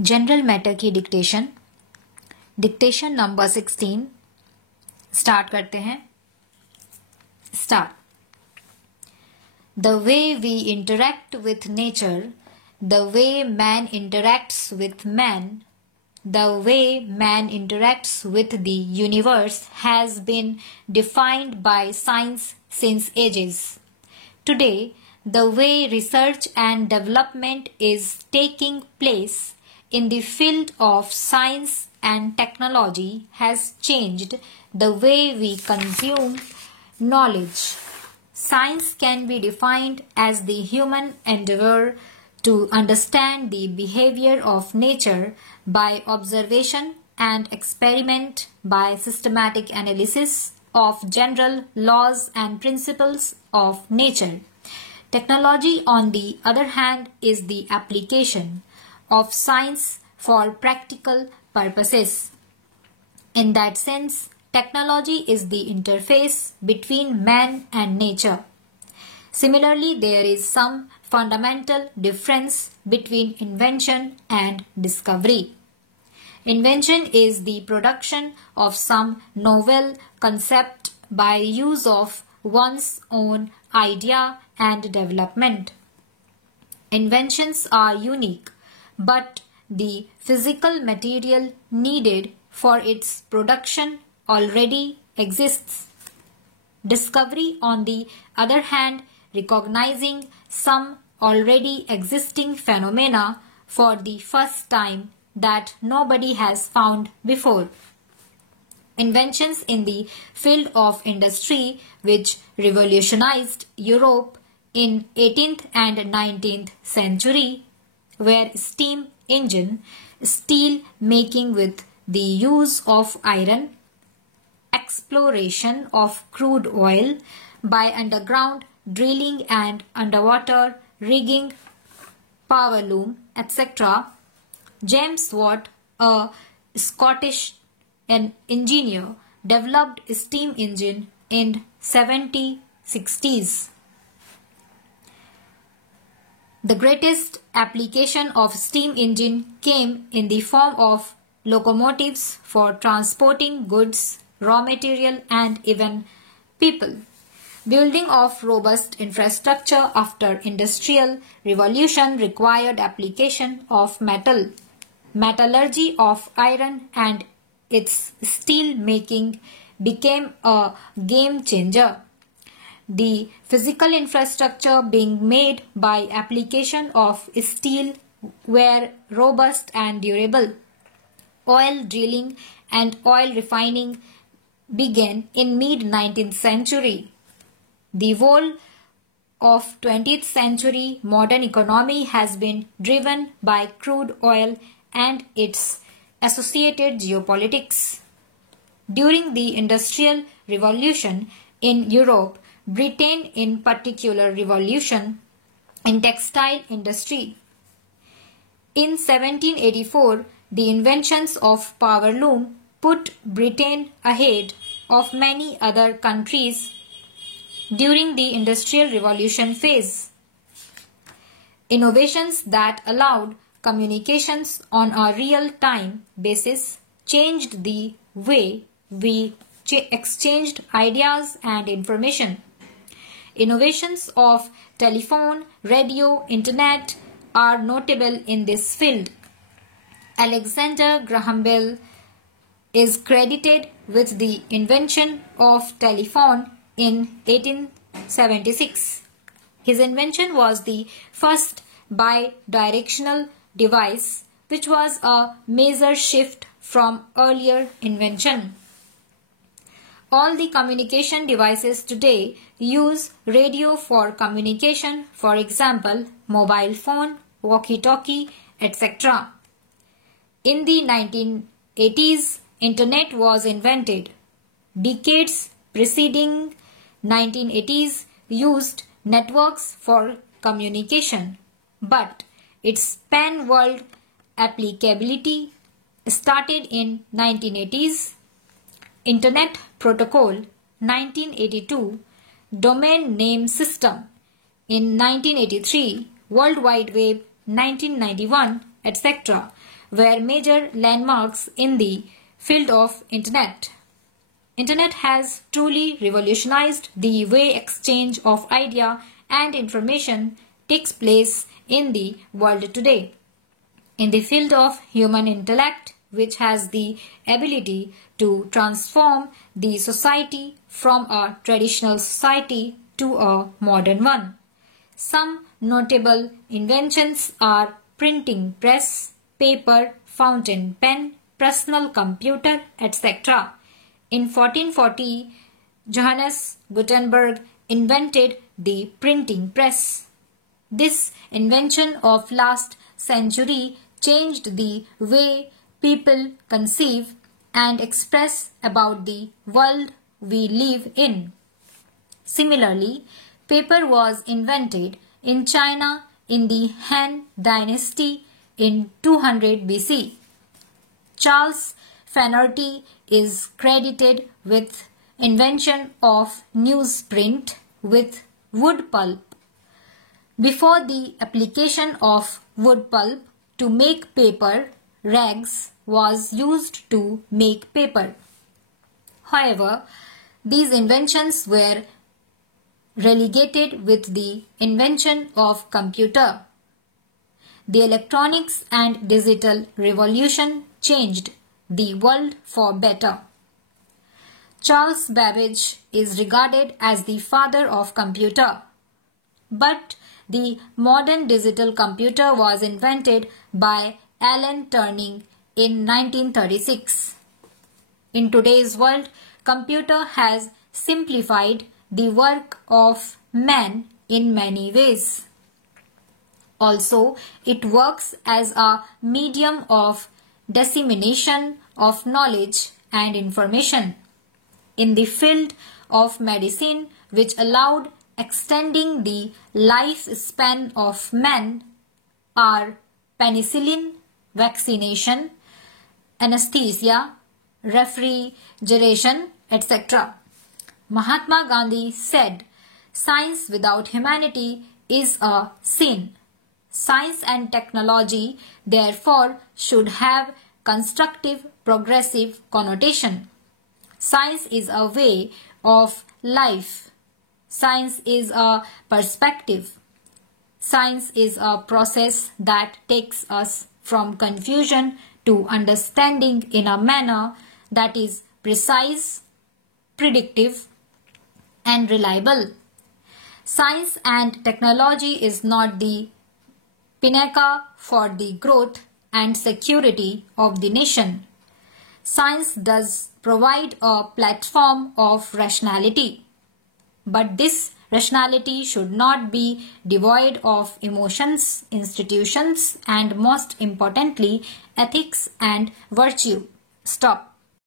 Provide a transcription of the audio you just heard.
General matter की dictation number 16 start करते हैं। Start. The way we interact with nature, the way man interacts with man, the way man interacts with the universe has been defined by science since ages. Today, the way research and development is taking place in the field of science and technology has changed the way we consume knowledge. Science can be defined as the human endeavor to understand the behavior of nature by observation and experiment, by systematic analysis of general laws and principles of nature. Technology, on the other hand, is the application of science for practical purposes. In that sense, technology is the interface between man and nature. Similarly, there is some fundamental difference between invention and discovery. Invention is the production of some novel concept by use of one's own idea and development. Inventions are unique, but the physical material needed for its production already exists. Discovery, on the other hand, recognizing some already existing phenomena for the first time that nobody has found before. Inventions in the field of industry which revolutionized Europe in 18th and 19th century were steam engine, steel making with the use of iron, exploration of crude oil by underground drilling and underwater rigging, power loom, etc. James Watt, a Scottish engineer, developed steam engine in 1760s. The greatest application of steam engine came in the form of locomotives for transporting goods, raw material, and even people. Building of robust infrastructure after industrial revolution required application of metal, metallurgy of iron, and its steel making became a game changer. The physical infrastructure being made by application of steel were robust and durable. Oil drilling and oil refining began in mid-19th century. The whole of 20th century modern economy has been driven by crude oil and its associated geopolitics. During the Industrial Revolution in Europe, Britain in particular revolution in textile industry. In 1784, the inventions of power loom put Britain ahead of many other countries during the Industrial Revolution phase. Innovations that allowed communications on a real-time basis changed the way we exchanged ideas and information. Innovations of telephone, radio, internet are notable in this field. Alexander Graham Bell is credited with the invention of telephone in 1876. His invention was the first bidirectional device, which was a major shift from earlier invention. All the communication devices today use radio for communication, for example, mobile phone, walkie-talkie, etc. In the 1980s, Internet was invented. Decades preceding 1980s used networks for communication, but its pan-world applicability started in 1980s. Internet Protocol 1982, Domain Name System in 1983, World Wide Web 1991, etc. were major landmarks in the field of Internet. Internet has truly revolutionized the way exchange of idea and information takes place in the world today. In the field of human intellect, which has the ability to transform the society from a traditional society to a modern one. Some notable inventions are printing press, paper, fountain pen, personal computer, etc. In 1440, Johannes Gutenberg invented the printing press. This invention of last century changed the way people conceive and express about the world we live in. Similarly, paper was invented in China in the Han Dynasty in 200 BC. Charles Fennerty is credited with invention of newsprint with wood pulp. Before the application of wood pulp to make paper, rags was used to make paper. However, these inventions were relegated with the invention of computer. The electronics and digital revolution changed the world for better. Charles Babbage is regarded as the father of computer. But the modern digital computer was invented by Alan Turing in 1936. In today's world, computer has simplified the work of man in many ways. Also, it works as a medium of dissemination of knowledge and information. In the field of medicine, which allowed extending the lifespan of man, are penicillin, vaccination, anesthesia, refrigeration, etc. Mahatma Gandhi said, "Science without humanity is a sin." Science and technology, therefore, should have constructive, progressive connotation. Science is a way of life. Science is a perspective. Science is a process that takes us from confusion to understanding in a manner that is precise, predictive, and reliable. Science and technology is not the pinnacle for the growth and security of the nation. Science does provide a platform of rationality, but this rationality should not be devoid of emotions, institutions, and most importantly, ethics and virtue. Stop.